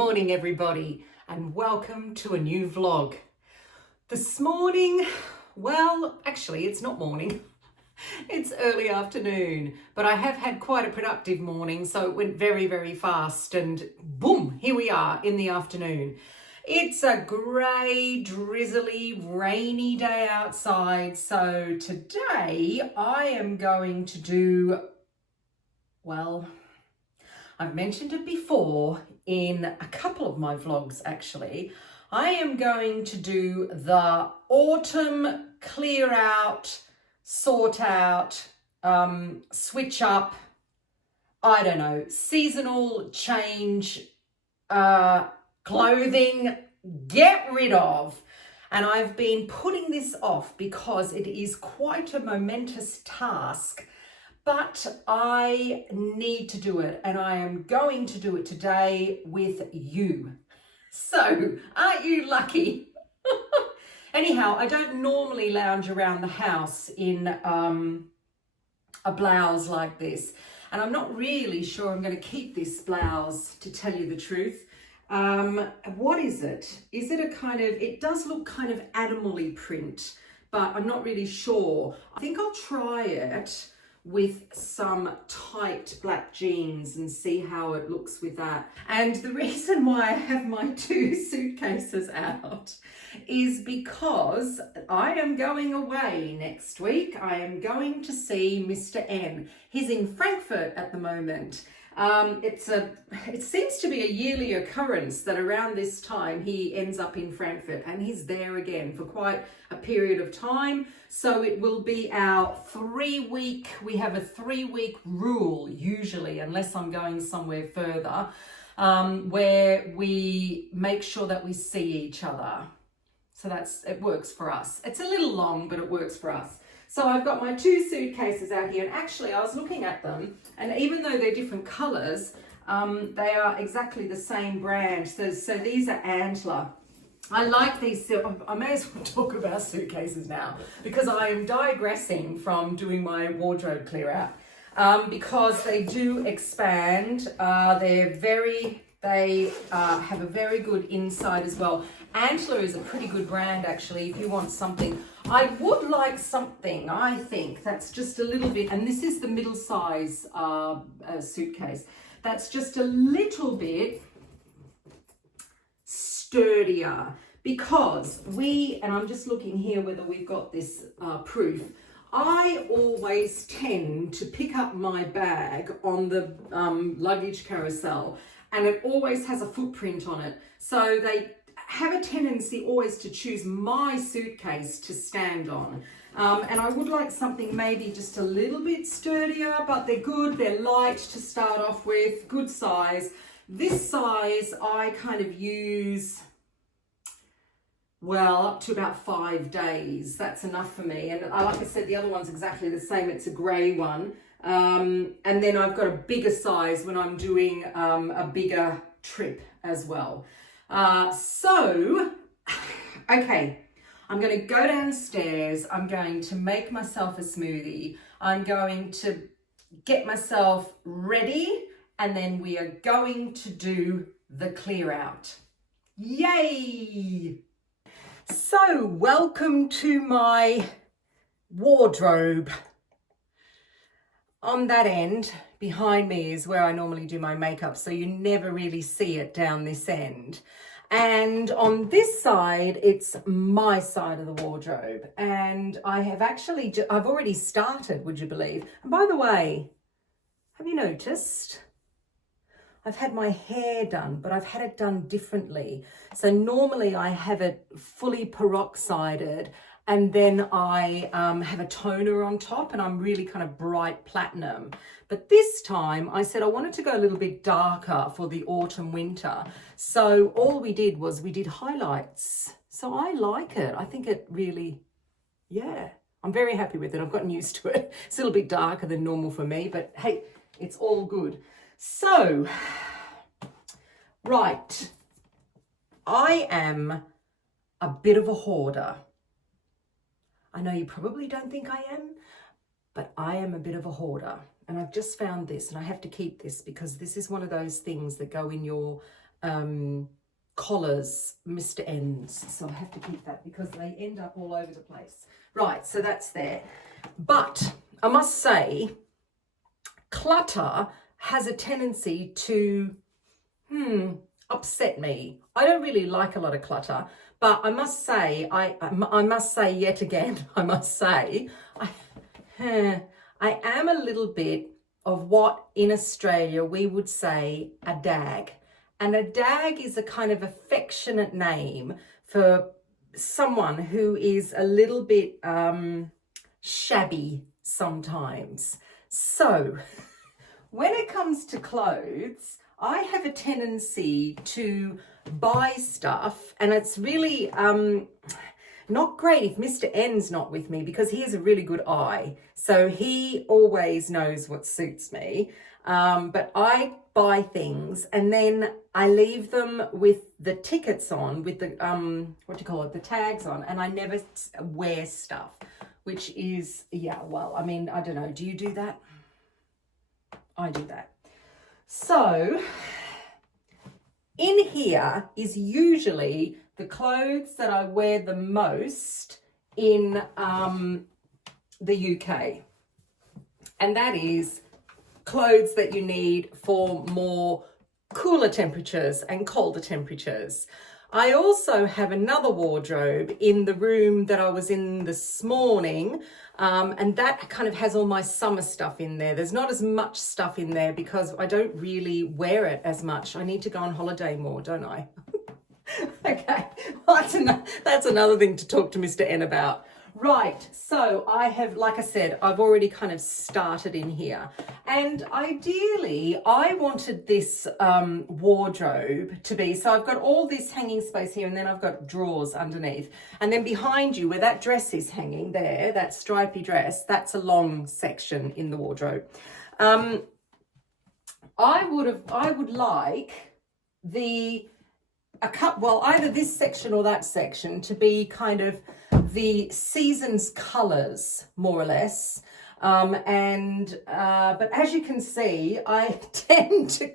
morning everybody, and welcome to a new vlog. This morning, well actually it's not morning, it's early afternoon, but I have had quite a productive morning, so it went very fast and boom, here we are in the afternoon. It's a grey, drizzly, rainy day outside, so today I am going to do, well, I've mentioned it before in a couple of my vlogs actually. I am going to do the autumn clear out, sort out, switch up, I don't know, seasonal change, clothing, get rid of. And I've been putting this off because it is quite a momentous task. But I need to do it, and I am going to do it today with you. So, aren't you lucky? Anyhow, I don't normally lounge around the house in a blouse like this. And I'm not really sure I'm going to keep this blouse, to tell you the truth. What is it? Is it a kind of, it does look kind of animal-y print, but I'm not really sure. I think I'll try it with some tight black jeans and see how it looks with that. And the reason why I have my two suitcases out is because I am going away next week. I am going to see Mr. M. He's in Frankfurt at the moment. It seems to be a yearly occurrence that around this time he ends up in Frankfurt, and he's there again for quite a period of time. So it will be our 3-week, we have a 3-week rule usually, unless I'm going somewhere further, where we make sure that we see each other. So it works for us. It's a little long, but it works for us. So I've got my two suitcases out here, and actually I was looking at them, and even though they're different colours, they are exactly the same brand. So these are Antler. I like these. I may as well talk about suitcases now, because I am digressing from doing my wardrobe clear out, because they do expand. They have a very good inside as well. Antler is a pretty good brand actually if you want something. I would like something, I think, that's just a little bit, and this is the middle size suitcase, that's just a little bit sturdier, because and I'm just looking here whether we've got this proof. I always tend to pick up my bag on the luggage carousel, and it always has a footprint on it. So they have a tendency always to choose my suitcase to stand on. And I would like something maybe just a little bit sturdier, but they're good, they're light to start off with, good size. This size I kind of use, well, up to about 5 days. That's enough for me. And like I said, the other one's exactly the same. It's a grey one. And then I've got a bigger size when I'm doing a bigger trip as well. Okay, I'm going to go downstairs. I'm going to make myself a smoothie. I'm going to get myself ready, and then we are going to do the clear out. Yay! So, welcome to my wardrobe. On that end, behind me, is where I normally do my makeup, so you never really see it down this end. And on this side, it's my side of the wardrobe. And I have actually, I've already started, would you believe? And by the way, have you noticed? I've had my hair done, but I've had it done differently. So normally I have it fully peroxided, and then I have a toner on top, and I'm really kind of bright platinum. But this time I said I wanted to go a little bit darker for the autumn winter. So all we did was we did highlights. So I like it. I think it really, yeah, I'm very happy with it. I've gotten used to it. It's a little bit darker than normal for me, but hey, it's all good. So, right, I am a bit of a hoarder. I know you probably don't think I am, but I am a bit of a hoarder. And I've just found this, and I have to keep this because this is one of those things that go in your collars, Mr. N's. So I have to keep that because they end up all over the place. Right, so that's there. But I must say, clutter has a tendency to upset me. I don't really like a lot of clutter, but I must say, I must say yet again, I must say, I am a little bit of what in Australia we would say a dag. And a dag is a kind of affectionate name for someone who is a little bit shabby sometimes. So when it comes to clothes, I have a tendency to buy stuff, and it's really not great if Mr. N's not with me because he has a really good eye. So he always knows what suits me. But I buy things and then I leave them with the tickets on, with the, the tags on, and I never wear stuff, which is, yeah, well, I mean, I don't know. Do you do that? I do that. So in here is usually the clothes that I wear the most in the UK. And that is clothes that you need for more cooler temperatures and colder temperatures. I also have another wardrobe in the room that I was in this morning, and that kind of has all my summer stuff in there. There's not as much stuff in there because I don't really wear it as much. I need to go on holiday more, don't I? Okay, well, that's another thing to talk to Mr. N about. Right, so I have, like I said, I've already kind of started in here. And ideally, I wanted this wardrobe to be, so I've got all this hanging space here, and then I've got drawers underneath. And then behind you, where that dress is hanging there, that stripy dress, that's a long section in the wardrobe. I would like either this section or that section to be kind of the season's colours, more or less. But as you can see, I tend to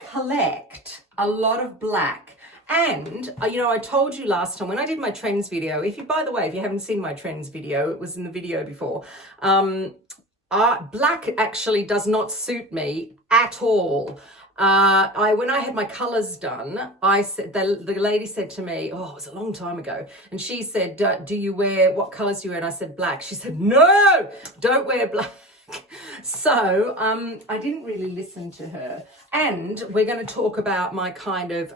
collect a lot of black. And, I told you last time when I did my trends video, by the way, if you haven't seen my trends video, it was in the video before, black actually does not suit me at all. When I had my colours done, I said, the lady said to me, oh, it was a long time ago. And she said, what colours do you wear? And I said, black. She said, no, don't wear black. So I didn't really listen to her. And we're going to talk about my kind of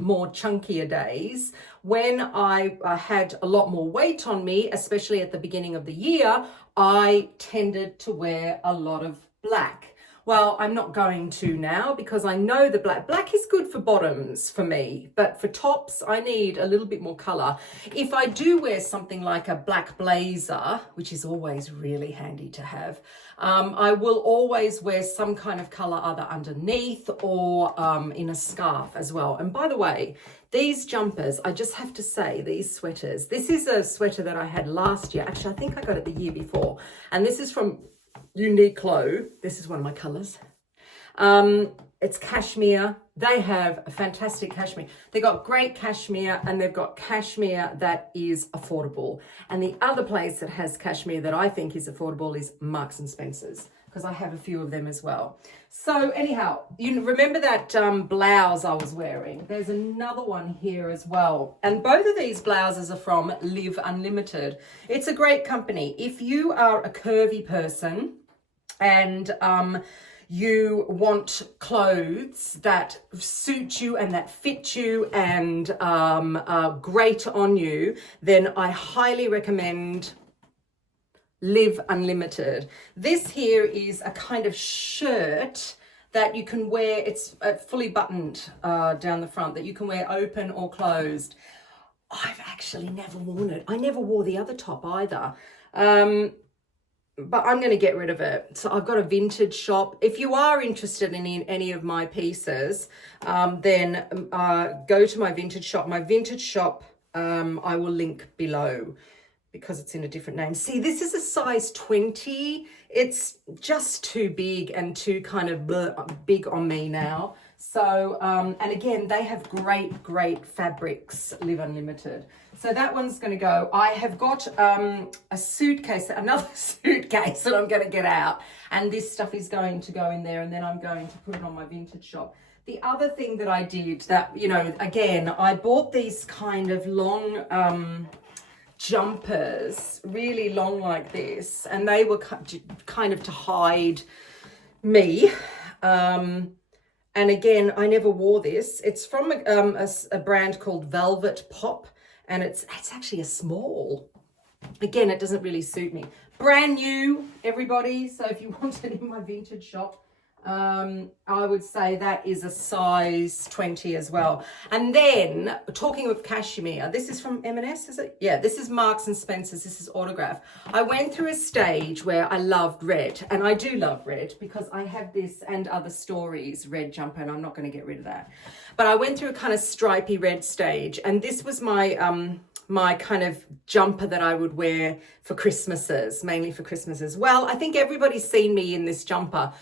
more chunkier days. When I had a lot more weight on me, especially at the beginning of the year, I tended to wear a lot of black. Well, I'm not going to now because I know the black is good for bottoms for me, but for tops, I need a little bit more color. If I do wear something like a black blazer, which is always really handy to have, I will always wear some kind of color either underneath or in a scarf as well. And by the way, these jumpers, I just have to say, these sweaters, this is a sweater that I had last year. Actually, I think I got it the year before. And this is from Uniqlo. This is one of my colors. It's cashmere. They have a fantastic cashmere. They've got great cashmere, and they've got cashmere that is affordable. And the other place that has cashmere that I think is affordable is Marks and Spencer's, because I have a few of them as well. So anyhow, you remember that blouse I was wearing? There's another one here as well. And both of these blouses are from Live Unlimited. It's a great company. If you are a curvy person and you want clothes that suit you and that fit you and are great on you, then I highly recommend Live Unlimited. This here is a kind of shirt that you can wear. It's fully buttoned down the front, that you can wear open or closed. I've actually never worn it. I never wore the other top either. But I'm going to get rid of it. So I've got a vintage shop. If you are interested in any of my pieces, then go to my vintage shop. My vintage shop, I will link below, because it's in a different name. See, this is a size 20. it's just too big and too kind of big on me now. So, and again, they have great fabrics, Live Unlimited. So that one's going to go. I have got a suitcase, another suitcase that I'm going to get out. And this stuff is going to go in there, and then I'm going to put it on my vintage shop. The other thing that I did that, you know, again, I bought these kind of long jumpers, really long like this, and they were kind of to hide me. And again, I never wore this. It's from a brand called 𝑭𝒊𝒏𝒅, and it's actually a small. Again, it doesn't really suit me. Brand new, everybody. So if you want it in my vintage shop, I would say that is a size 20 as well. And then, talking of cashmere, this is from M&S, is it? Yeah, this is Marks and Spencer's. This is Autograph. I went through a stage where I loved red, and I do love red because I have this and Other Stories red jumper, and I'm not going to get rid of that. But I went through a kind of stripy red stage, and this was my my kind of jumper that I would wear for Christmases, mainly for Christmases. Well, I think everybody's seen me in this jumper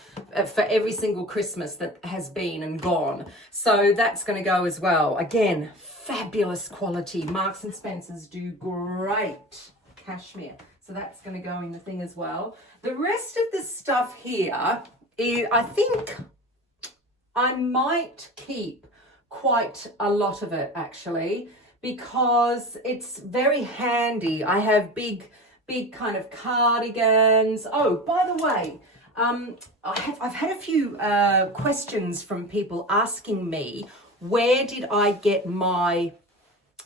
for every single Christmas that has been and gone. So that's going to go as well. Again, fabulous quality. Marks and Spencer's do great cashmere. So that's going to go in the thing as well. The rest of the stuff here is, I think I might keep quite a lot of it actually, because it's very handy. I have big kind of cardigans. Oh, by the way, I've had a few questions from people asking me, where did I get my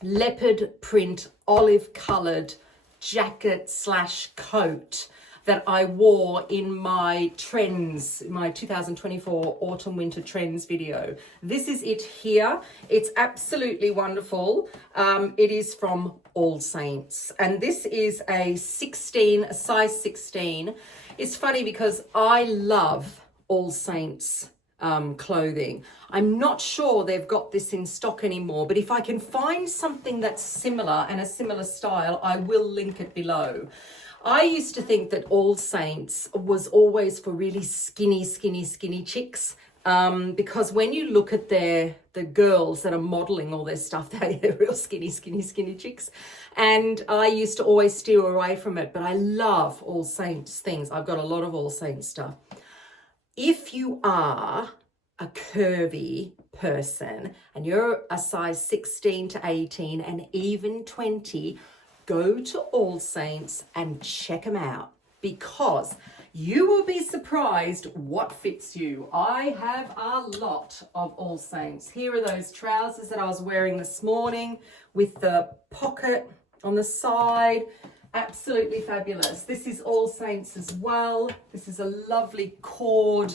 leopard print olive colored jacket / coat that I wore in my trends, my 2024 autumn winter trends video. This is it here. It's absolutely wonderful. It is from All Saints, and this is a size 16. It's funny because I love All Saints clothing. I'm not sure they've got this in stock anymore, but if I can find something that's similar and a similar style, I will link it below. I used to think that All Saints was always for really skinny chicks, because when you look at the girls that are modeling all their stuff, they're real skinny chicks. And I used to always steer away from it, but I love All Saints things. I've got a lot of All Saints stuff. If you are a curvy person and you're a size 16 to 18 and even 20, go to All Saints and check them out, because you will be surprised what fits you. I have a lot of All Saints. Here are those trousers that I was wearing this morning with the pocket on the side. Absolutely fabulous. This is All Saints as well. This is a lovely cord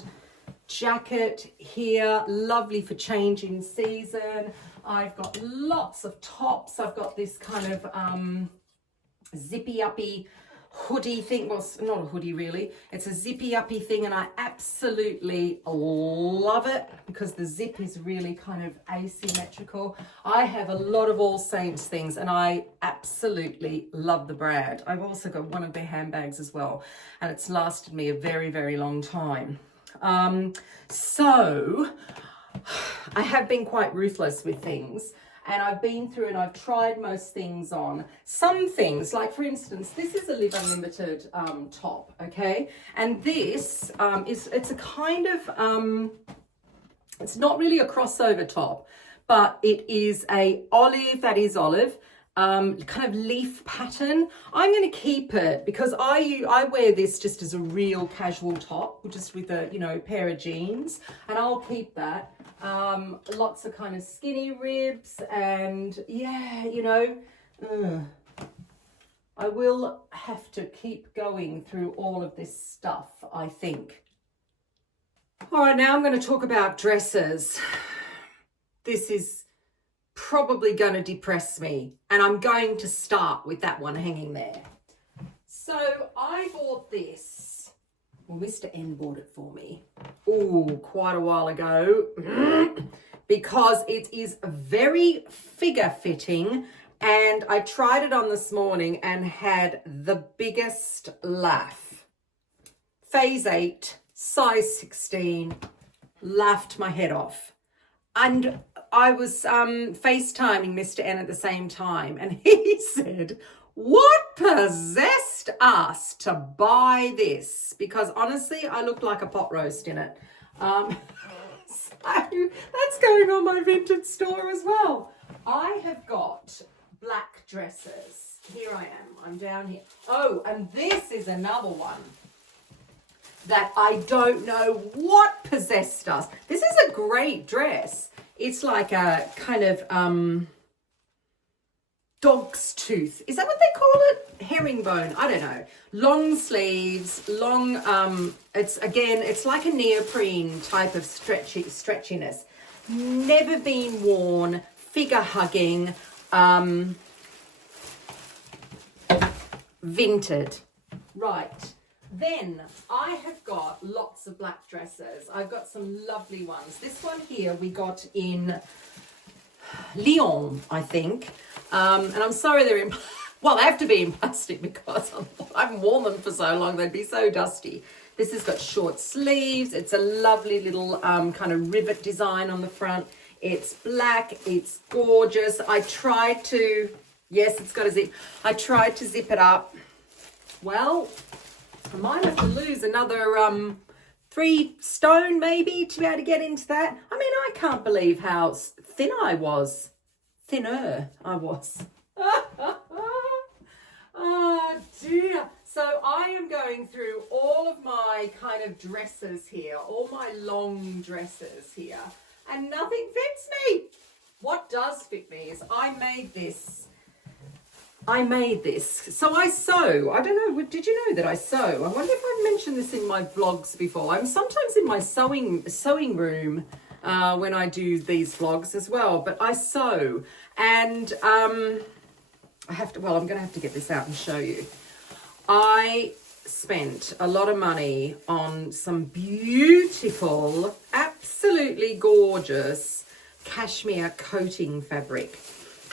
jacket here, lovely for changing season. I've got lots of tops. I've got this kind of zippy-uppy hoodie thing. Well, it's not a hoodie really. It's a zippy-uppy thing, and I absolutely love it because the zip is really kind of asymmetrical. I have a lot of All Saints things, and I absolutely love the brand. I've also got one of their handbags as well, and it's lasted me a very long time. So I have been quite ruthless with things. And I've been through and I've tried most things on. Some things, like for instance, this is a Live Unlimited top, okay? And this it's a kind of, it's not really a crossover top, but it is a olive, that is olive, kind of leaf pattern. I'm going to keep it because I wear this just as a real casual top, just with a, you know, pair of jeans, and I'll keep that. Lots of kind of skinny ribs, and yeah, you know, I will have to keep going through all of this stuff, I think. All right, now I'm going to talk about dresses. This is probably going to depress me, and I'm going to start with that one hanging there. So I bought this. Well, Mr. N bought it for me. Oh, quite a while ago, because it is very figure fitting, and I tried it on this morning and had the biggest laugh. phase 8, size 16, laughed my head off. And I was FaceTiming Mr. N at the same time, and he said, what possessed us to buy this? Because honestly, I looked like a pot roast in it. So that's going on my vintage store as well. I have got black dresses. Here I am. I'm down here. Oh, and this is another one that I don't know what possessed us. This is a great dress. It's like a kind of dog's tooth. Is that what they call it? Herringbone. I don't know. Long sleeves, long, it's like a neoprene type of stretchiness. Never been worn, figure hugging, vinted. Right. Then I have got lots of black dresses. I've got some lovely ones. This one here we got in Lyon, I think. And I'm sorry they're in, well, they have to be in plastic because I haven't worn them for so long. They'd be so dusty. This has got short sleeves. It's a lovely little kind of rivet design on the front. It's black. It's gorgeous. I tried to, yes, it's got a zip. I tried to zip it up. Well, I might have to lose another 3 stone maybe to be able to get into that. I mean, I can't believe how thin I was. Thinner I was. Oh dear. So I am going through all of my kind of dresses here, all my long dresses here, and nothing fits me. What does fit me is I made this. So I sew. I don't know, did you know that I sew? I wonder if I've mentioned this in my vlogs before. I'm sometimes in my sewing room when I do these vlogs as well, but I sew. And I'm going to have to get this out and show you. I spent a lot of money on some beautiful, absolutely gorgeous cashmere coating fabric.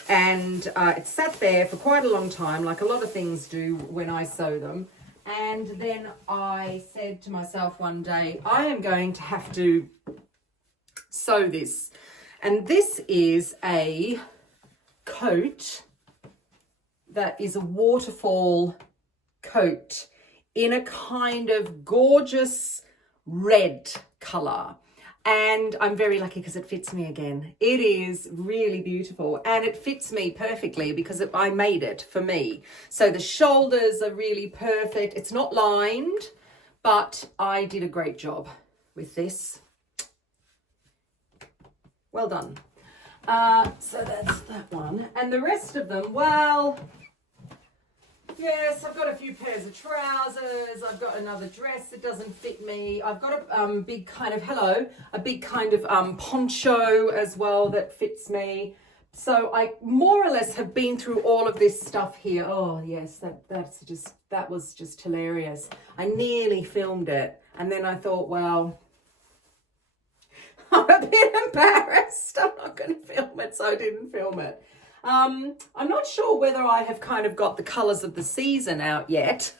And it sat there for quite a long time, like a lot of things do when I sew them. And then I said to myself one day, I am going to have to sew this. And this is a coat that is a waterfall coat in a kind of gorgeous red colour. And I'm very lucky because it fits me again. It is really beautiful and it fits me perfectly because I made it for me. So the shoulders are really perfect. It's not lined, but I did a great job with this. Well done. So that's that one. And the rest of them, well, yes, I've got a few pairs of trousers. I've got another dress that doesn't fit me. I've got a big kind of, poncho as well that fits me. So I more or less have been through all of this stuff here. Oh yes, that was just hilarious. I nearly filmed it. And then I thought, well, I'm a bit embarrassed. I'm not going to film it, so I didn't film it. I'm not sure whether I have kind of got the colours of the season out yet,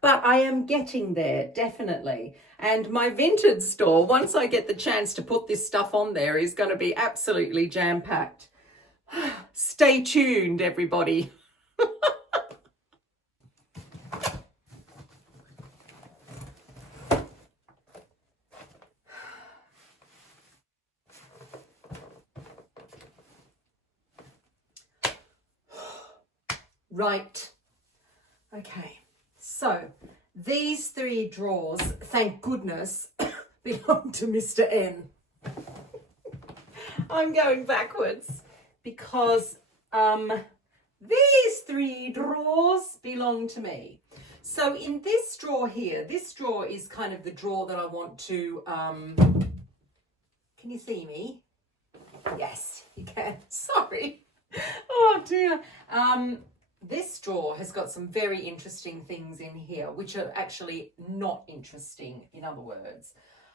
but I am getting there, definitely. And my vintage store, once I get the chance to put this stuff on there, is going to be absolutely jam-packed. Stay tuned, everybody. Right, okay, so these 3 drawers, thank goodness, belong to Mr. N. I'm going backwards because these 3 drawers belong to me. So in this drawer here, this drawer is kind of the drawer that I want to, can you see me? Yes, you can, sorry. Oh dear. This drawer has got some very interesting things in here, which are actually not interesting, in other words.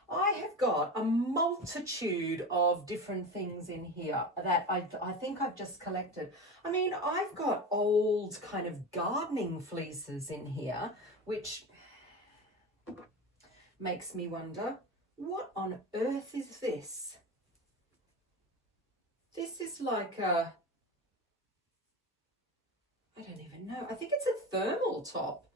I have got a multitude of different things in here that I think I've just collected. I mean, I've got old kind of gardening fleeces in here, which makes me wonder, what on earth is this? This is like a, I don't even know. I think it's a thermal top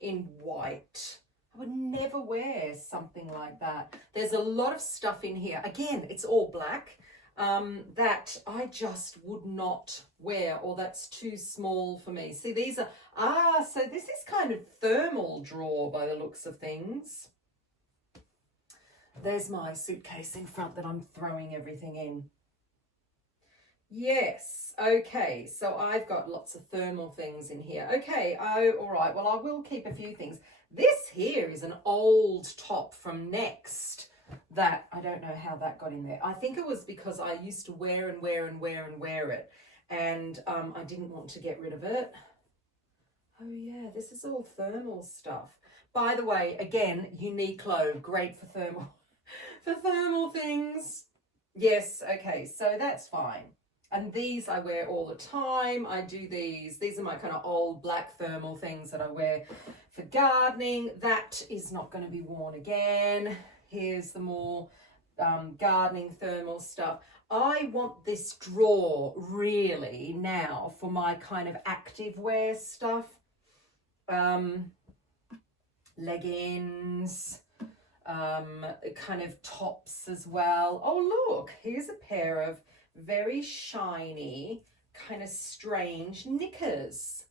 in white. I would never wear something like that. There's a lot of stuff in here. Again, it's all black. That I just would not wear, or that's too small for me. See, these are, so this is kind of thermal drawer by the looks of things. There's my suitcase in front that I'm throwing everything in. Yes, okay, so I've got lots of thermal things in here. Okay, all right, well, I will keep a few things. This here is an old top from Next that I don't know how that got in there. I think it was because I used to wear and wear and wear and wear it, and I didn't want to get rid of it. Oh yeah, this is all thermal stuff. By the way, again, Uniqlo, great for thermal things. Yes, okay, so that's fine. And these I wear all the time. I do these. These are my kind of old black thermal things that I wear for gardening. That is not going to be worn again. Here's the more gardening thermal stuff. I want this drawer really now for my kind of active wear stuff. Leggings, kind of tops as well. Oh, look, here's a pair of very shiny, kind of strange knickers.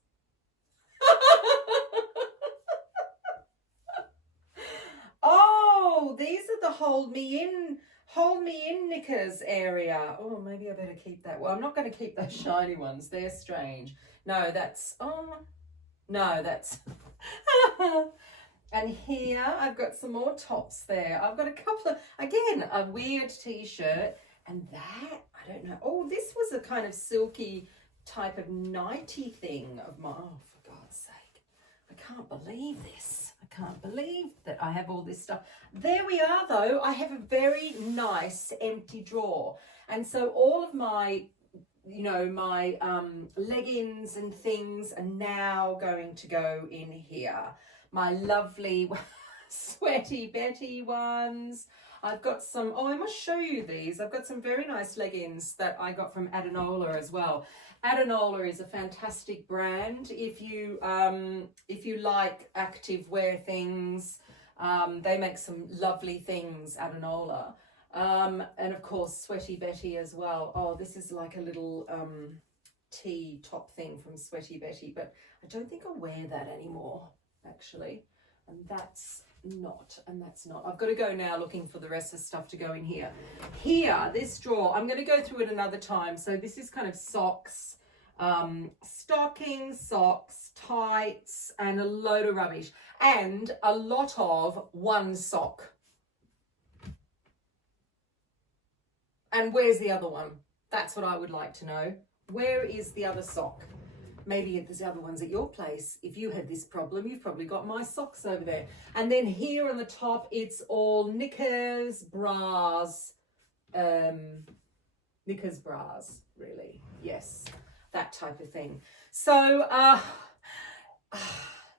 Oh, these are the hold me in knickers area. Oh, maybe I better keep that. Well, I'm not going to keep those shiny ones. They're strange. No, that's, oh, no, that's, and here I've got some more tops there. I've got a couple of, again, a weird t-shirt, and that, I don't know. Oh, this was a kind of silky type of nighty thing of my, oh, for God's sake. I can't believe this. I can't believe that I have all this stuff. There we are, though. I have a very nice empty drawer. And so all of my, you know, my leggings and things are now going to go in here. My lovely Sweaty Betty ones. I've got some, oh, I must show you these. I've got some very nice leggings that I got from Adenola as well. Adenola is a fantastic brand. If you like active wear things, they make some lovely things, Adenola. And of course, Sweaty Betty as well. Oh, this is like a little tee top thing from Sweaty Betty, but I don't think I'll wear that anymore, actually. And that's not, and that's not. I've got to go now looking for the rest of the stuff to go in here. Here, this drawer, I'm going to go through it another time. So this is kind of socks, stockings, socks, tights, and a load of rubbish. And a lot of one sock. And where's the other one? That's what I would like to know. Where is the other sock? Maybe there's other ones at your place. If you had this problem, you've probably got my socks over there. And then here on the top, it's all knickers, bras, knickers, bras, really. Yes, that type of thing. So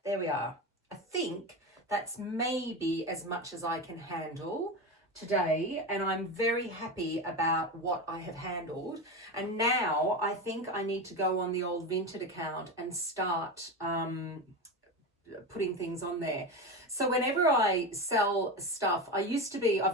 there we are. I think that's maybe as much as I can handle today, and I'm very happy about what I have handled. And now I think I need to go on the old Vinted account and start putting things on there. So whenever I sell stuff, I've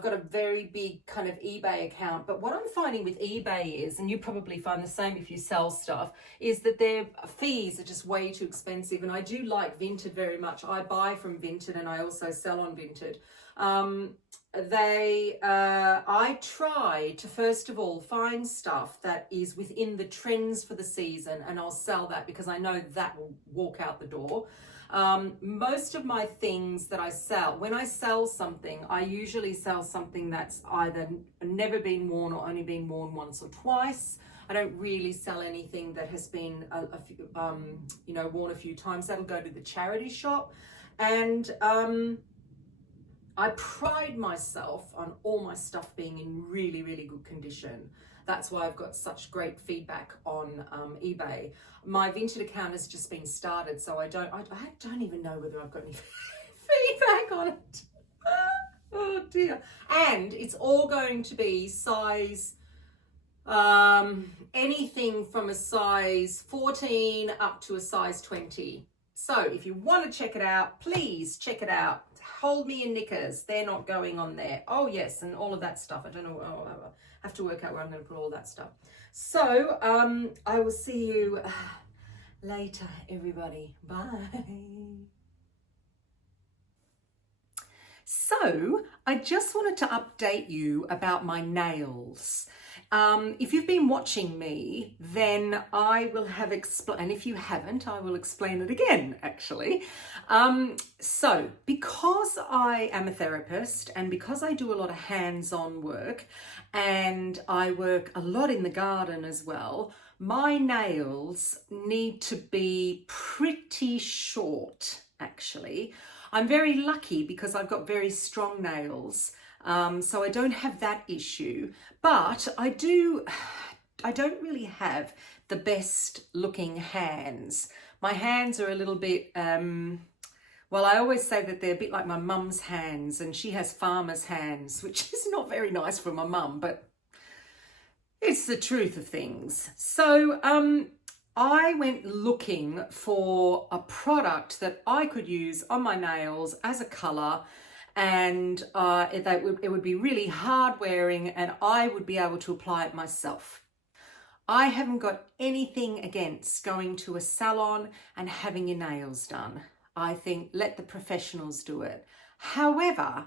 got a very big kind of eBay account, but what I'm finding with eBay is, and you probably find the same if you sell stuff, is that their fees are just way too expensive. And I do like Vinted very much. I buy from Vinted and I also sell on Vinted. I try to first of all find stuff that is within the trends for the season, and I'll sell that because I know that will walk out the door. Most of my things that I sell, when I sell something, I usually sell something that's either never been worn or only been worn once or twice. I don't really sell anything that has been worn a few times. That'll go to the charity shop. And I pride myself on all my stuff being in really, really good condition. That's why I've got such great feedback on eBay. My Vinted account has just been started, so I don't even know whether I've got any feedback on it. Oh dear. And it's all going to be size, anything from a size 14 up to a size 20. So if you want to check it out, please check it out. Hold me in knickers. They're not going on there. Oh yes, and all of that stuff. I don't know. I have to work out where I'm going to put all that stuff. So I will see you later, everybody. Bye. So I just wanted to update you about my nails. If you've been watching me, then I will have explained, and if you haven't, I will explain it again, actually. So because I am a therapist and because I do a lot of hands-on work and I work a lot in the garden as well, my nails need to be pretty short, actually. I'm very lucky because I've got very strong nails, so I don't have that issue, but I don't really have the best looking hands. My hands are a little bit, well, I always say that they're a bit like my mum's hands, and she has farmer's hands, which is not very nice for my mum, but it's the truth of things. So, I went looking for a product that I could use on my nails as a colour, and it would be really hard wearing and I would be able to apply it myself. I haven't got anything against going to a salon and having your nails done. I think let the professionals do it. However,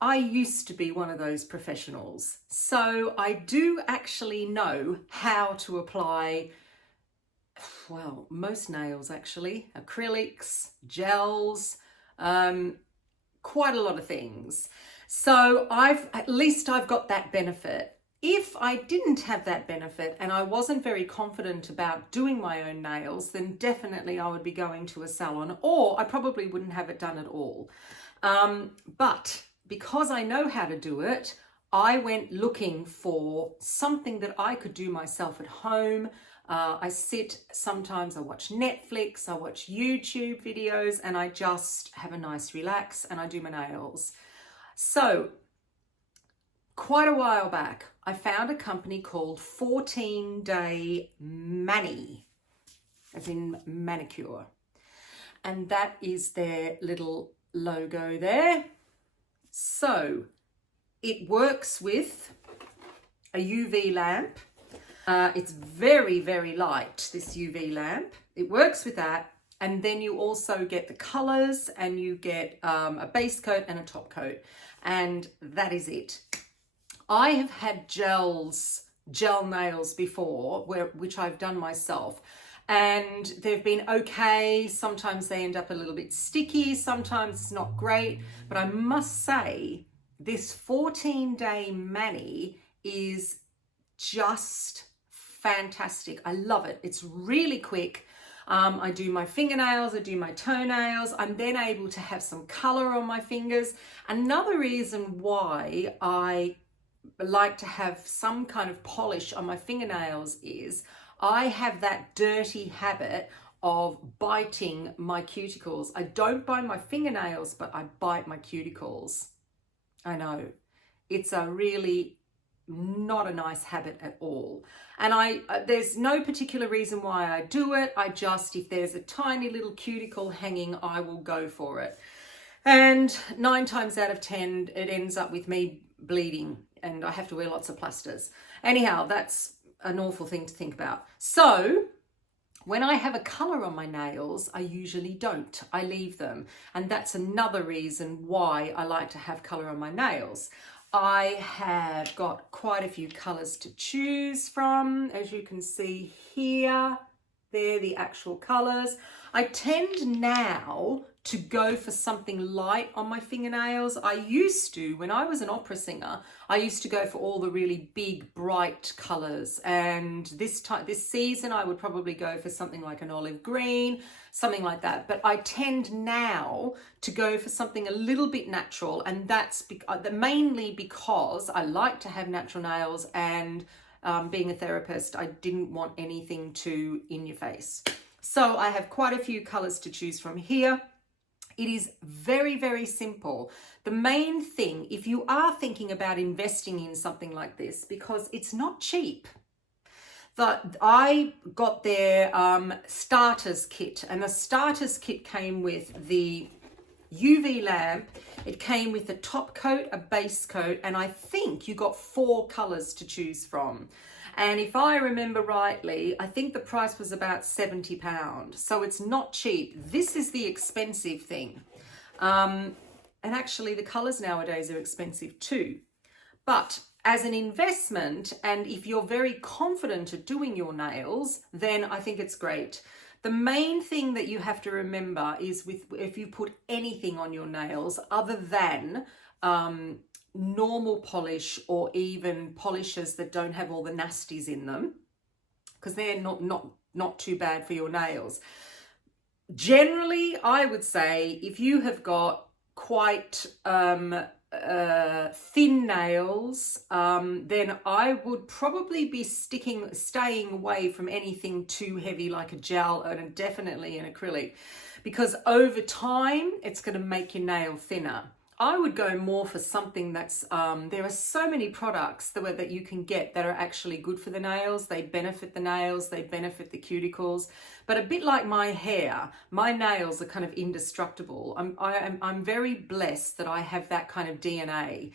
I used to be one of those professionals, so I do actually know how to apply, well, most nails actually, acrylics, gels, quite a lot of things. So at least I've got that benefit. If I didn't have that benefit and I wasn't very confident about doing my own nails, then definitely I would be going to a salon, or I probably wouldn't have it done at all. But because I know how to do it, I went looking for something that I could do myself at home. I sit, sometimes I watch Netflix, I watch YouTube videos, and I just have a nice relax and I do my nails. So quite a while back, I found a company called 14-Day Mani, as in manicure. And that is their little logo there. So it works with a UV lamp. It's very, very light, this UV lamp. It works with that. And then you also get the colors, and you get a base coat and a top coat. And that is it. I have had gel nails before, which I've done myself. And they've been okay. Sometimes they end up a little bit sticky. Sometimes it's not great. But I must say, this 14-Day Mani is just fantastic. I love it. It's really quick. I do my fingernails, I do my toenails. I'm then able to have some color on my fingers. Another reason why I like to have some kind of polish on my fingernails is I have that dirty habit of biting my cuticles. I don't bite my fingernails, but I bite my cuticles. I know. It's a really not a nice habit at all. And there's no particular reason why I do it. I just, if there's a tiny little cuticle hanging, I will go for it. And 9 times out of 10, it ends up with me bleeding and I have to wear lots of plasters. Anyhow, that's an awful thing to think about. So when I have a color on my nails, I usually don't. I leave them. And that's another reason why I like to have color on my nails. I have got quite a few colors to choose from. As you can see here, they're the actual colors. I tend now to go for something light on my fingernails. I used to, when I was an opera singer, I used to go for all the really big, bright colors. And this season, I would probably go for something like an olive green, something like that. But I tend now to go for something a little bit natural. And that's mainly because I like to have natural nails, and being a therapist, I didn't want anything too in your face. So I have quite a few colors to choose from here. It is very, very simple. The main thing, if you are thinking about investing in something like this, because it's not cheap, that I got their starters kit, and the starters kit came with the UV lamp, it came with a top coat, a base coat, and I think you got 4 colors to choose from. And if I remember rightly, I think the price was about £70. So it's not cheap. This is the expensive thing. And actually the colors nowadays are expensive too. But as an investment, and if you're very confident at doing your nails, then I think it's great. The main thing that you have to remember is if you put anything on your nails other than normal polish or even polishes that don't have all the nasties in them, because they're not too bad for your nails. Generally, I would say if you have got quite thin nails, then I would probably be staying away from anything too heavy like a gel, and definitely an acrylic, because over time it's going to make your nail thinner. I would go more for something that's, there are so many products that you can get that are actually good for the nails. They benefit the nails, they benefit the cuticles. But a bit like my hair, my nails are kind of indestructible. I'm very blessed that I have that kind of DNA.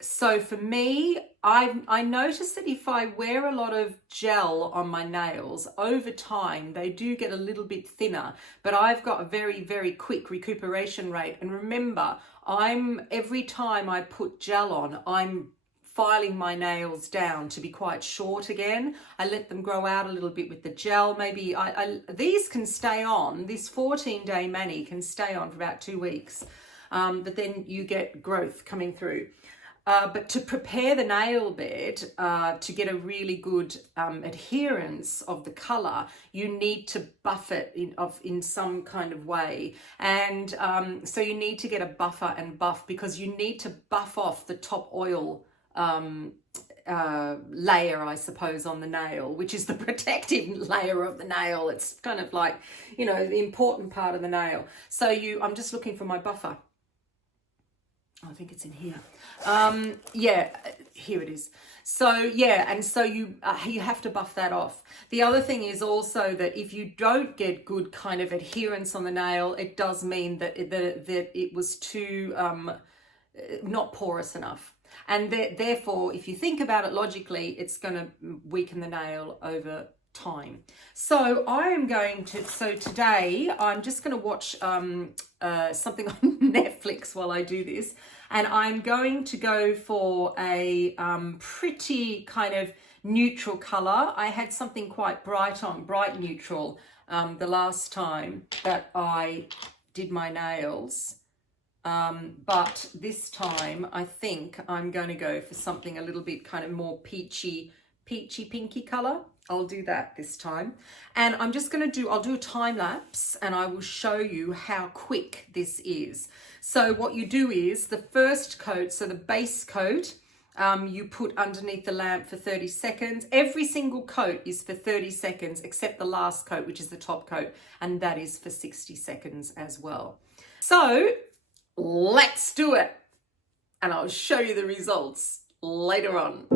So for me, I notice that if I wear a lot of gel on my nails, over time, they do get a little bit thinner, but I've got a very, very quick recuperation rate. And remember, every time I put gel on, I'm filing my nails down to be quite short again. I let them grow out a little bit with the gel. Maybe these can stay on, this 14-day mani can stay on for about 2 weeks. But then you get growth coming through. But to prepare the nail bed, to get a really good adherence of the color, you need to buff it in some kind of way. And so you need to get a buffer and buff, because you need to buff off the top oil layer, I suppose, on the nail, which is the protective layer of the nail. It's kind of like, you know, the important part of the nail. So I'm just looking for my buffer. I think it's in here. Yeah, here it is. So yeah, and so you have to buff that off. The other thing is also that if you don't get good kind of adherence on the nail, it does mean that it was too not porous enough. And therefore, if you think about it logically, it's going to weaken the nail over time. So today I'm just going to watch something on Netflix while I do this, and I'm going to go for a pretty kind of neutral color. I had something quite bright neutral the last time that I did my nails, but this time I think I'm going to go for something a little bit kind of more peachy pinky color. I'll do that this time. And I'm just going to I'll do a time lapse, and I will show you how quick this is. So what you do is the first coat, so the base coat, you put underneath the lamp for 30 seconds. Every single coat is for 30 seconds, except the last coat, which is the top coat, and that is for 60 seconds as well. So let's do it. And I'll show you the results later on.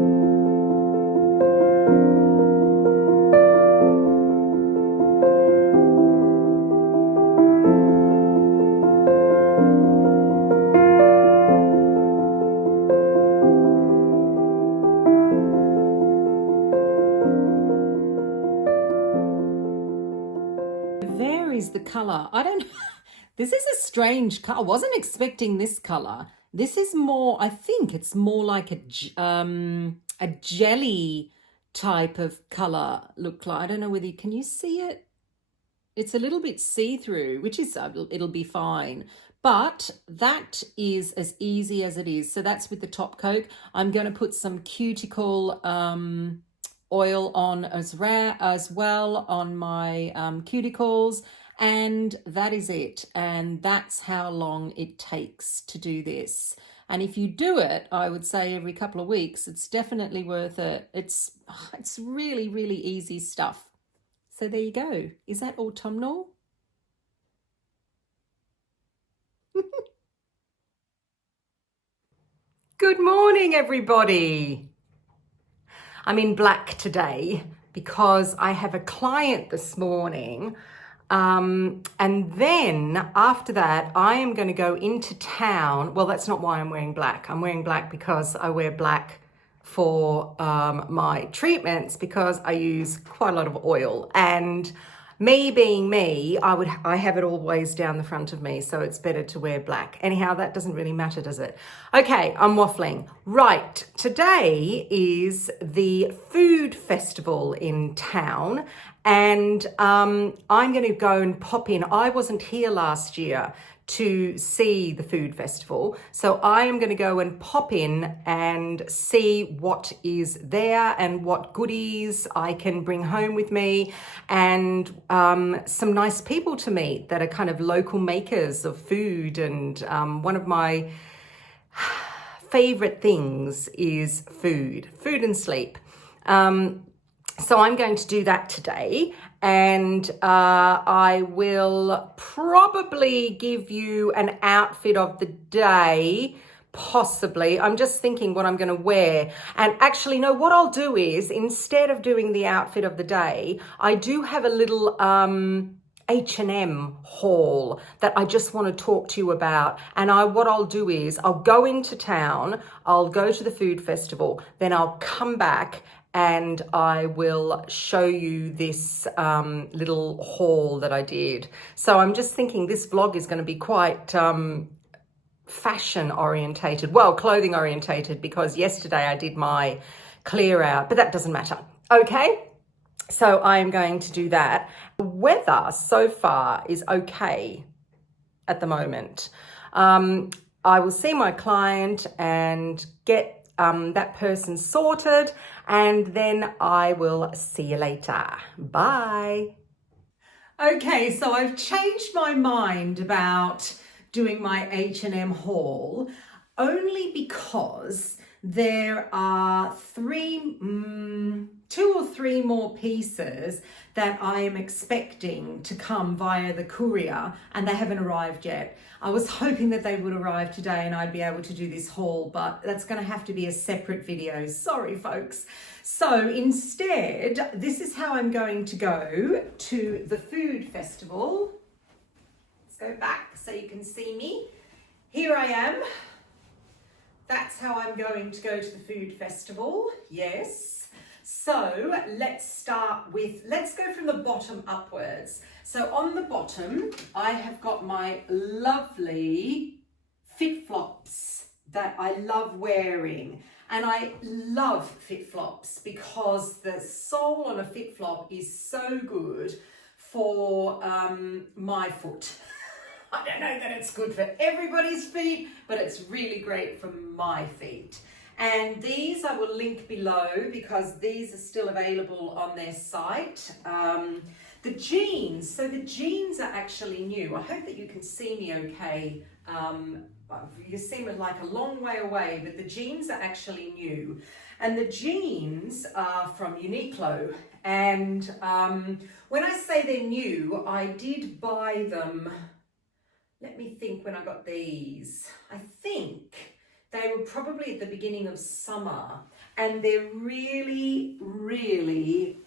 The color, I don't this is a strange color. I wasn't expecting this color. This is more, I think it's more like a jelly type of color look like. I don't know whether can you see it? It's a little bit see-through, which is it'll be fine, but that is as easy as it is. So that's with the top coat. I'm going to put some cuticle oil on as well on my cuticles. And that is it. And that's how long it takes to do this. And if you do it, I would say every couple of weeks, it's definitely worth it. It's really, really easy stuff. So there you go. Is that autumnal? Good morning, everybody. I'm in black today because I have a client this morning. And then after that, I am going to go into town. Well, that's not why I'm wearing black. I'm wearing black because I wear black for my treatments because I use quite a lot of oil. And me being me, I have it always down the front of me, so it's better to wear black. Anyhow, that doesn't really matter, does it? Okay, I'm waffling. Right, today is the food festival in town, and I'm going to go and pop in. I wasn't here last year to see the food festival, so I am going to go and pop in and see what is there and what goodies I can bring home with me, and some nice people to meet that are kind of local makers of food. And one of my favorite things is food and sleep. So I'm going to do that today, and I will probably give you an outfit of the day, possibly. I'm just thinking what I'm going to wear. And actually, no, what I'll do is, instead of doing the outfit of the day, I do have a little H&M haul that I just want to talk to you about. And what I'll do is I'll go into town, I'll go to the food festival, then I'll come back and I will show you this little haul that I did. So I'm just thinking this vlog is going to be quite fashion orientated, well, clothing orientated, because yesterday I did my clear out, but that doesn't matter. Okay, so I'm going to do that. The weather so far is okay at the moment. I will see my client and get that person sorted, and then I will see you later. Bye. Okay, so I've changed my mind about doing my H&M haul only because there are two or three more pieces that I am expecting to come via the courier, and they haven't arrived yet. I was hoping that they would arrive today and I'd be able to do this haul, but that's going to have to be a separate video. Sorry, folks. So instead, this is how I'm going to go to the food festival. Let's go back so you can see me. Here I am. That's how I'm going to go to the food festival. Yes. So let's go from the bottom upwards. So on the bottom, I have got my lovely FitFlops that I love wearing. And I love FitFlops because the sole on a FitFlop is so good for my foot. I don't know that it's good for everybody's feet, but it's really great for my feet. And these I will link below because these are still available on their site. The jeans, so the jeans are actually new. I hope that you can see me okay. You seem like a long way away, but the jeans are actually new. And the jeans are from Uniqlo. And when I say they're new, I did buy them. Let me think when I got these. I think they were probably at the beginning of summer, and they're really, really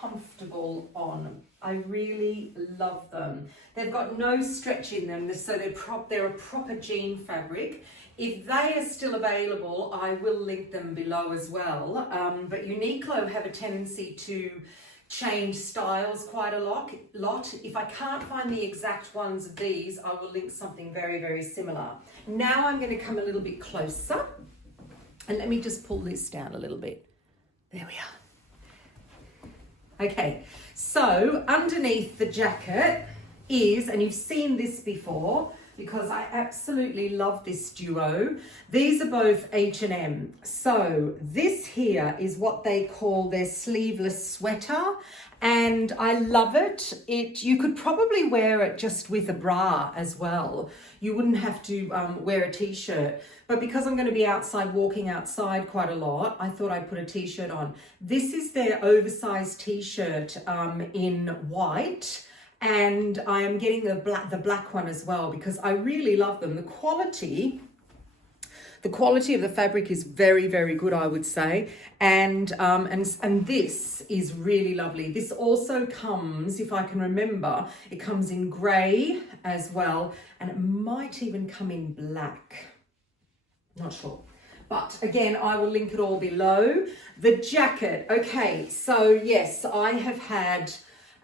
comfortable on. I really love them. They've got no stretch in them, so they're a proper jean fabric. If they are still available, I will link them below as well. But Uniqlo have a tendency to change styles quite a lot. If I can't find the exact ones of these, I will link something very, very similar. Now I'm going to come a little bit closer, and let me just pull this down a little bit. There we are. Okay, so underneath the jacket is, and you've seen this before because I absolutely love this duo. These are both H&M. So this here is what they call their sleeveless sweater, and I love it. You could probably wear it just with a bra as well. You wouldn't have to wear a t-shirt, but because I'm going to be outside, walking outside quite a lot, I thought I'd put a t-shirt on. This is their oversized t-shirt in white. And I am getting the black one as well because I really love them. The quality The quality of the fabric is very, very good, I would say. And this is really lovely. This also comes, if I can remember, it comes in grey as well, and it might even come in black. Not sure. But again, I will link it all below. The jacket. Okay, so yes, I have had,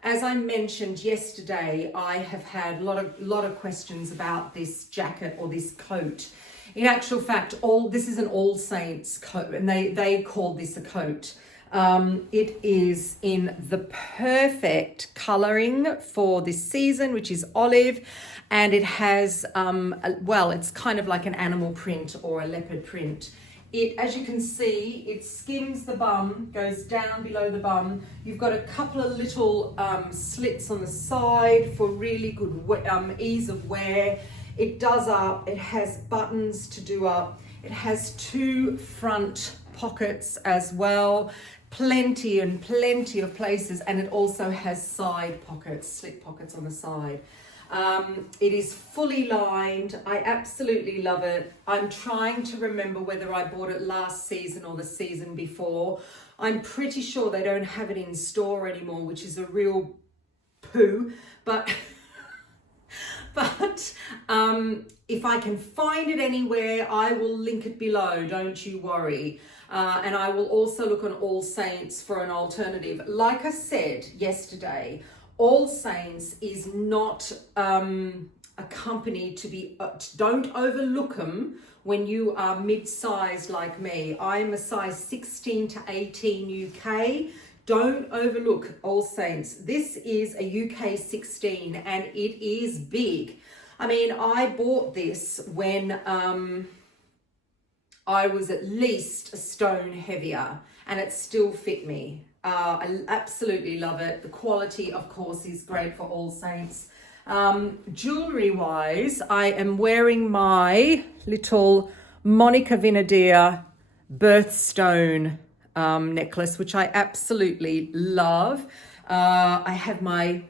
as I mentioned yesterday, I have had a lot of questions about this jacket or this coat. In actual fact, this is an All Saints coat, and they call this a coat. It is in the perfect colouring for this season, which is olive, and it has, it's kind of like an animal print or a leopard print. It, as you can see, it skims the bum, goes down below the bum. You've got a couple of little slits on the side for really good ease of wear. It does up, it has buttons to do up. It has 2 front pockets as well. Plenty of places, and it also has side pockets, slit pockets on the side. It is fully lined. I absolutely love it. I'm trying to remember whether I bought it last season or the season before. I'm pretty sure they don't have it in store anymore, which is a real poo, but if I can find it anywhere, I will link it below, don't you worry. And I will also look on All Saints for an alternative. Like I said yesterday, All Saints is not a company to be, don't overlook them when you are mid-sized like me. I'm a size 16 to 18 UK. Don't overlook All Saints. This is a UK 16 and it is big. I mean, I bought this when I was at least a stone heavier, and it still fit me. I absolutely love it. The quality, of course, is great for All Saints. Jewellery wise, I am wearing my little 𝑭𝒊𝒏𝒅 birthstone necklace, which I absolutely love. I have my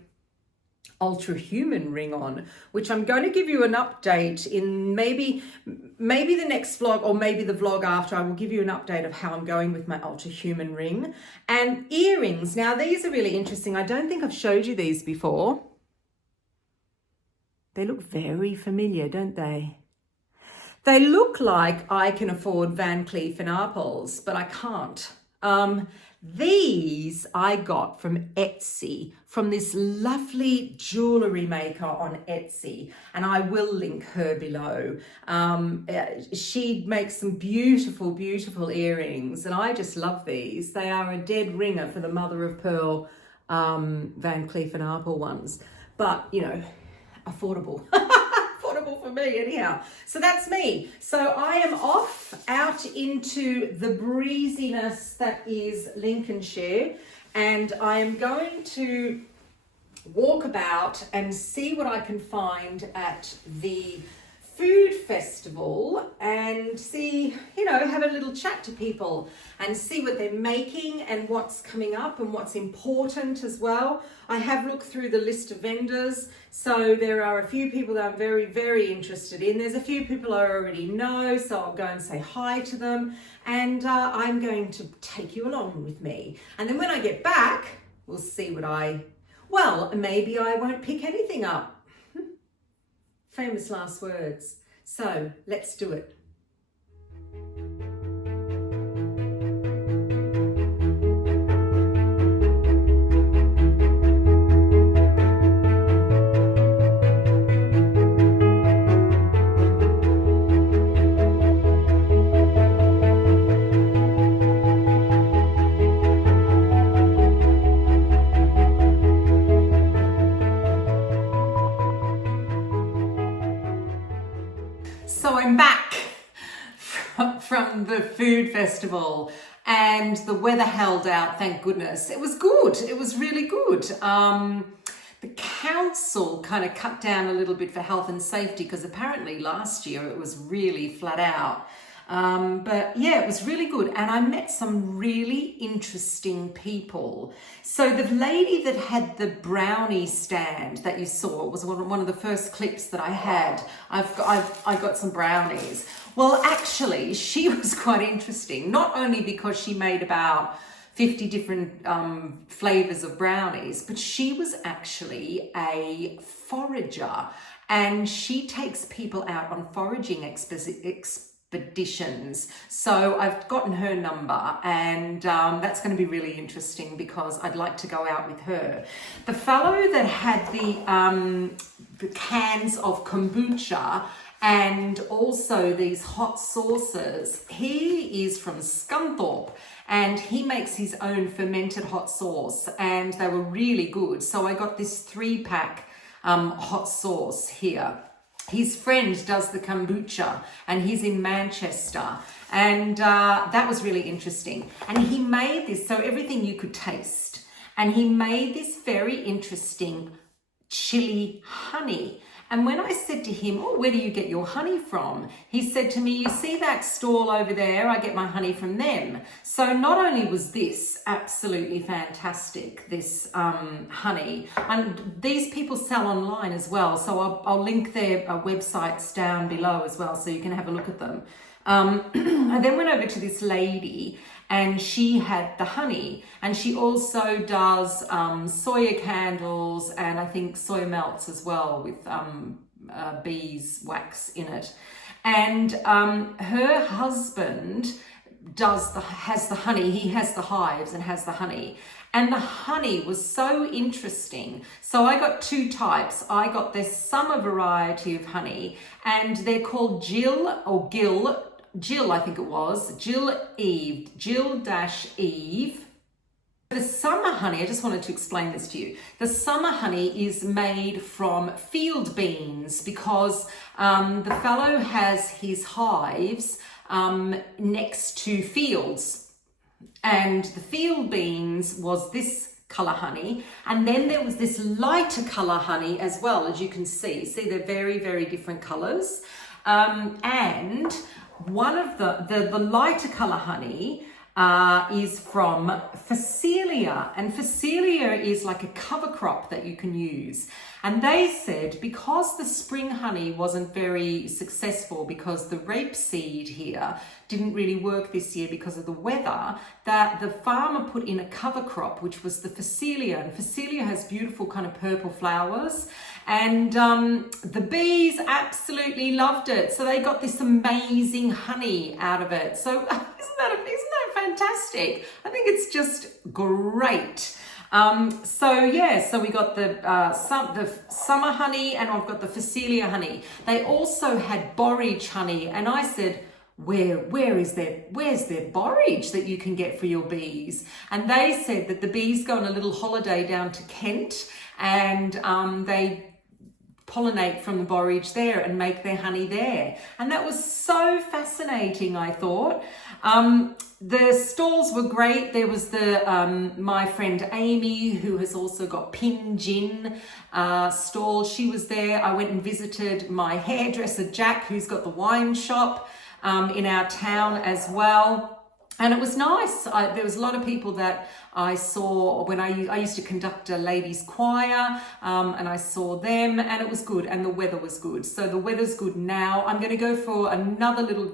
Ultra Human ring on, which I'm going to give you an update in maybe the next vlog, or maybe the vlog after. I will give you an update of how I'm going with my Ultra Human ring. And earrings, now these are really interesting. I don't think I've showed you these before. They look very familiar, don't they? They look like I can afford 𝑭𝒊𝒏𝒅 𝑴𝒆, but I can't. These I got from Etsy, from this lovely jewellery maker on Etsy, and I will link her below. She makes some beautiful, beautiful earrings, and I just love these. They are a dead ringer for the mother of pearl 𝑭𝒊𝒏𝒅 𝒆 ones, but, you know, affordable. For me anyhow. So that's me. So I am off out into the breeziness that is Lincolnshire, and I am going to walk about and see what I can find at the food festival, and see, you know, have a little chat to people and see what they're making and what's coming up and what's important as well. I have looked through the list of vendors, so there are a few people that I'm very, very interested in. There's a few people I already know, so I'll go and say hi to them, and I'm going to take you along with me. And then when I get back, we'll see what maybe I won't pick anything up. Famous last words. So let's do it. So I'm back from the food festival, and the weather held out, thank goodness. It was good. It was really good. The council kind of cut down a little bit for health and safety, because apparently last year it was really flat out. But yeah, it was really good, and I met some really interesting people. So the lady that had the brownie stand that you saw was one of the first clips that I had. I got some brownies. Well, actually, she was quite interesting, not only because she made about 50 different flavors of brownies, but she was actually a forager, and she takes people out on foraging expeditions. So I've gotten her number, and that's going to be really interesting because I'd like to go out with her. The fellow that had the cans of kombucha and also these hot sauces, he is from Scunthorpe, and he makes his own fermented hot sauce, and they were really good. So I got this 3-pack hot sauce here. His friend does the kombucha, and he's in Manchester, and that was really interesting. And he made this, so everything you could taste, and he made this very interesting chili honey. And when I said to him, oh, where do you get your honey from? He said to me, you see that stall over there? I get my honey from them. So not only was this absolutely fantastic, this honey, and these people sell online as well. So I'll link their websites down below as well, so you can have a look at them. I then went over to this lady, and she had the honey, and she also does soya candles, and I think soya melts as well with beeswax in it. And her husband has the honey. He has the hives and has the honey. And the honey was so interesting. So I got 2 types. I got this summer variety of honey, and they're called Jill, I think it was, 𝘿𝙤 𝙤𝙤. The summer honey, I just wanted to explain this to you. The summer honey is made from field beans because the fellow has his hives next to fields. And the field beans was this colour honey, and then there was this lighter colour honey as well, as you can see. See, they're very, very different colours. And one of the lighter colour honey is from Phacelia, and Phacelia is like a cover crop that you can use. And they said because the spring honey wasn't very successful, because the rapeseed here didn't really work this year because of the weather, that the farmer put in a cover crop, which was the Phacelia. And Phacelia has beautiful kind of purple flowers, and the bees absolutely loved it. So they got this amazing honey out of it. So isn't that fantastic? I think it's just great. So we got the summer honey, and I've got the Phacelia honey. They also had borage honey, and I said, where's their borage that you can get for your bees? And they said that the bees go on a little holiday down to Kent, and they pollinate from the borage there and make their honey there. And that was so fascinating, I thought. The stalls were great. There was my friend Amy, who has also got Pin Gin stall. She was there. I went and visited my hairdresser Jack, who's got the wine shop in our town as well. And it was nice. There was a lot of people that I saw when I used to conduct a ladies' choir, and I saw them, and it was good, and the weather was good. So the weather's good now. I'm going to go for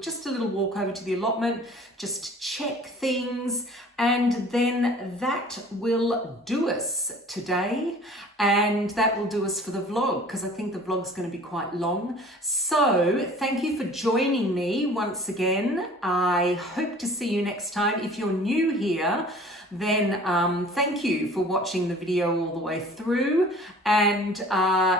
just a little walk over to the allotment, just check things, and then that will do us today, and that will do us for the vlog, because I think the vlog's going to be quite long. So thank you for joining me once again. I hope to see you next time. If you're new here, then thank you for watching the video all the way through. And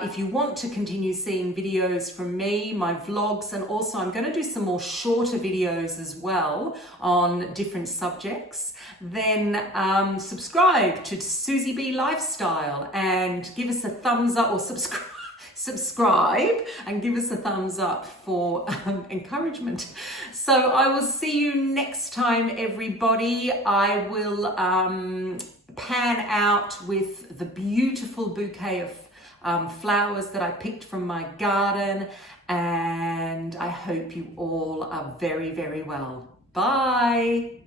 if you want to continue seeing videos from me, my vlogs, and also I'm going to do some more shorter videos as well on different subjects, then subscribe to Susie B Lifestyle and give us a thumbs up, or subscribe and give us a thumbs up for encouragement. So I will see you next time, everybody. I will pan out with the beautiful bouquet of flowers that I picked from my garden, and I hope you all are very, very well. Bye.